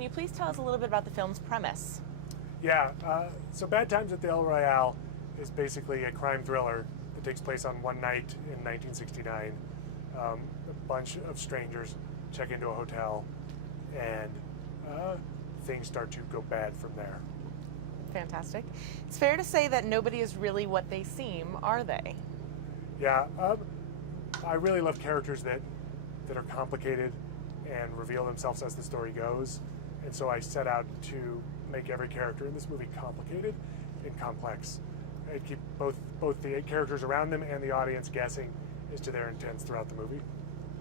can you please tell us a little bit about the film's premise? Yeah, so Bad Times at the El Royale is basically a crime thriller that takes place on one night in 1969. A bunch of strangers check into a hotel, and things start to go bad from there. Fantastic. It's fair to say that nobody is really what they seem, are they? Yeah, I really love characters that are complicated and reveal themselves as the story goes, and so I set out to make every character in this movie complicated and complex. I keep both the characters around them and the audience guessing as to their intents throughout the movie.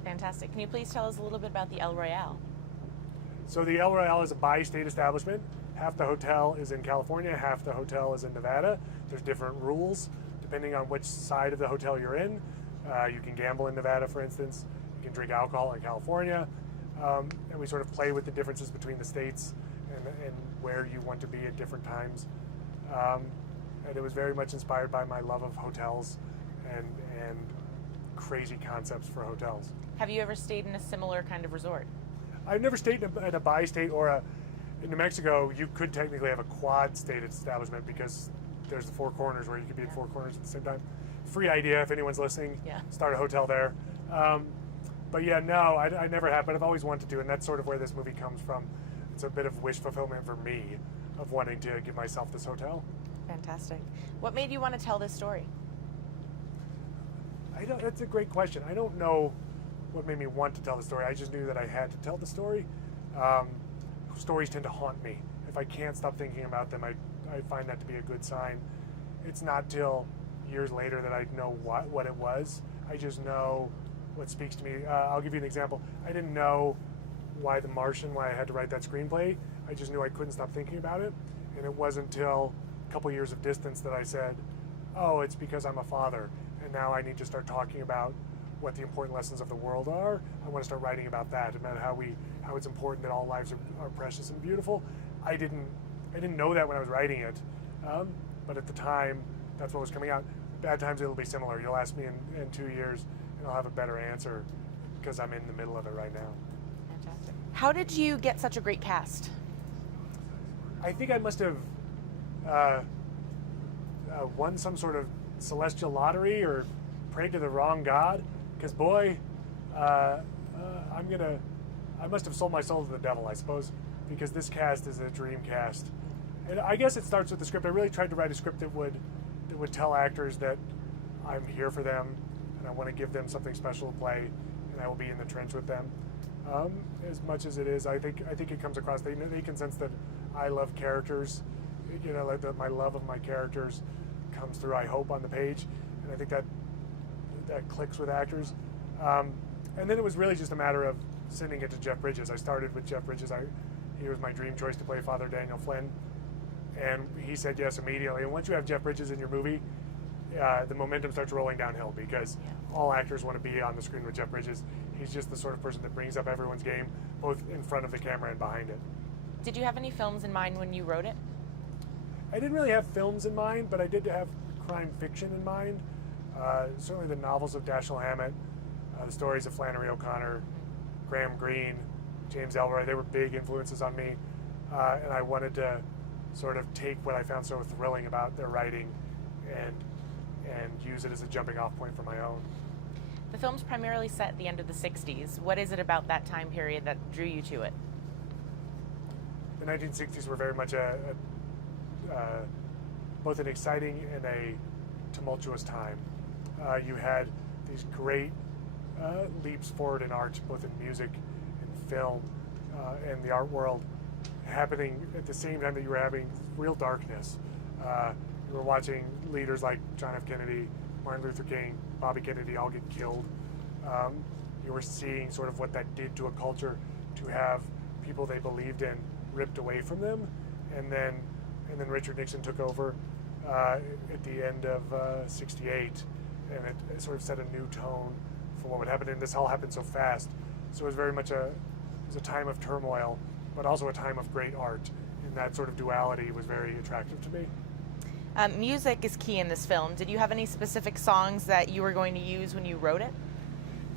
Fantastic. Can you please tell us a little bit about the El Royale? So the El Royale is a bi-state establishment. Half the hotel is in California, half the hotel is in Nevada. There's different rules depending on which side of the hotel you're in. You can gamble in Nevada, for instance. You can drink alcohol in California. And we sort of play with the differences between the states and where you want to be at different times. And it was very much inspired by my love of hotels and crazy concepts for hotels. Have you ever stayed in a similar kind of resort? I've never stayed in a bi-state or in New Mexico. You could technically have a quad-state establishment because there's the Four Corners where you could be in Four Corners at the same time. Free idea if anyone's listening. Yeah. Start a hotel there. But yeah, no, I never have, but I've always wanted to, and that's sort of where this movie comes from. It's a bit of wish fulfillment for me of wanting to give myself this hotel. Fantastic. What made you want to tell this story? That's a great question. I don't know what made me want to tell the story. I just knew that I had to tell the story. Stories tend to haunt me. If I can't stop thinking about them, I find that to be a good sign. It's not till years later that I know what it was. I just know what speaks to me. I'll give you an example. I didn't know why The Martian, why I had to write that screenplay. I just knew I couldn't stop thinking about it. And it wasn't until a couple years of distance that I said, oh, it's because I'm a father. And now I need to start talking about what the important lessons of the world are. I want to start writing about that, about how it's important that all lives are precious and beautiful. I didn't know that when I was writing it, but at the time, that's what was coming out. Bad Times, it'll be similar. You'll ask me in 2 years, and I'll have a better answer because I'm in the middle of it right now. Fantastic. How did you get such a great cast? I think I must have won some sort of celestial lottery or prayed to the wrong god, because boy, I must have sold my soul to the devil, I suppose, because this cast is a dream cast. And I guess it starts with the script. I really tried to write a script that would tell actors that I'm here for them and I want to give them something special to play, and I will be in the trench with them. As much as it is, I think it comes across. They can sense that I love characters. You know, like my love of my characters comes through, I hope, on the page, and I think that clicks with actors. And then it was really just a matter of sending it to Jeff Bridges. I started with Jeff Bridges. He was my dream choice to play Father Daniel Flynn, and he said yes immediately. And once you have Jeff Bridges in your movie, the momentum starts rolling downhill because all actors want to be on the screen with Jeff Bridges. He's just the sort of person that brings up everyone's game, both in front of the camera and behind it. Did you have any films in mind when you wrote it? I didn't really have films in mind, but I did have crime fiction in mind. Certainly the novels of Dashiell Hammett, the stories of Flannery O'Connor, Graham Greene, James Ellroy, they were big influences on me. And I wanted to sort of take what I found so thrilling about their writing and use it as a jumping off point for my own. The film's primarily set at the end of the 60s. What is it about that time period that drew you to it? The 1960s were very much both an exciting and a tumultuous time. You had these great leaps forward in art, both in music and film and the art world, happening at the same time that you were having real darkness. You were watching leaders like John F. Kennedy, Martin Luther King, Bobby Kennedy all get killed. You were seeing sort of what that did to a culture, to have people they believed in ripped away from them, and then Richard Nixon took over at the end of '68, and it sort of set a new tone for what would happen. And this all happened so fast, so it was very much a time of turmoil, but also a time of great art. And that sort of duality was very attractive to me. Music is key in this film. Did you have any specific songs that you were going to use when you wrote it?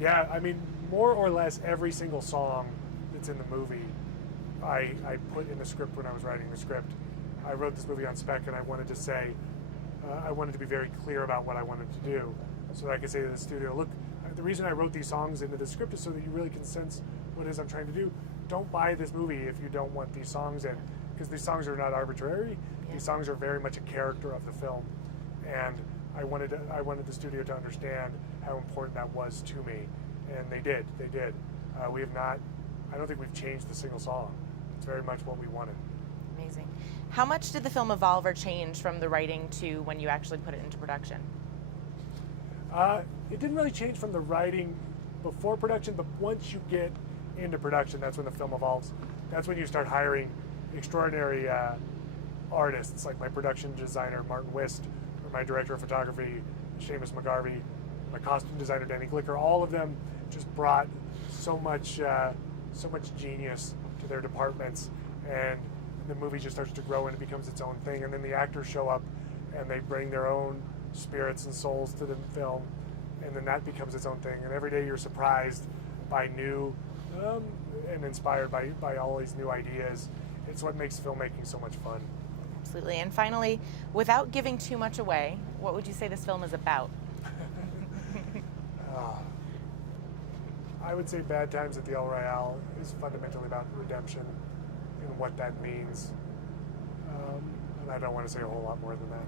Yeah, I mean, more or less every single song that's in the movie I put in the script when I was writing the script. I wrote this movie on spec, and I wanted to say, I wanted to be very clear about what I wanted to do, so that I could say to the studio, look, the reason I wrote these songs into the script is so that you really can sense what it is I'm trying to do. Don't buy this movie if you don't want these songs in, because these songs are not arbitrary. Yeah. These songs are very much a character of the film, and I wanted the studio to understand how important that was to me, and they did. We have not. I don't think we've changed a single song. It's very much what we wanted. Amazing. How much did the film evolve or change from the writing to when you actually put it into production? It didn't really change from the writing before production, but once you get into production, that's when the film evolves. That's when you start hiring extraordinary artists, like my production designer, Martin Wist, or my director of photography, Seamus McGarvey, my costume designer, Danny Glicker. All of them just brought so much genius to their departments, and the movie just starts to grow and it becomes its own thing. And then the actors show up and they bring their own spirits and souls to the film, and then that becomes its own thing. And every day you're surprised by new and inspired by all these new ideas. It's what makes filmmaking so much fun. Absolutely. And finally, without giving too much away, what would you say this film is about? I would say Bad Times at the El Royale is fundamentally about redemption and what that means. And I don't want to say a whole lot more than that.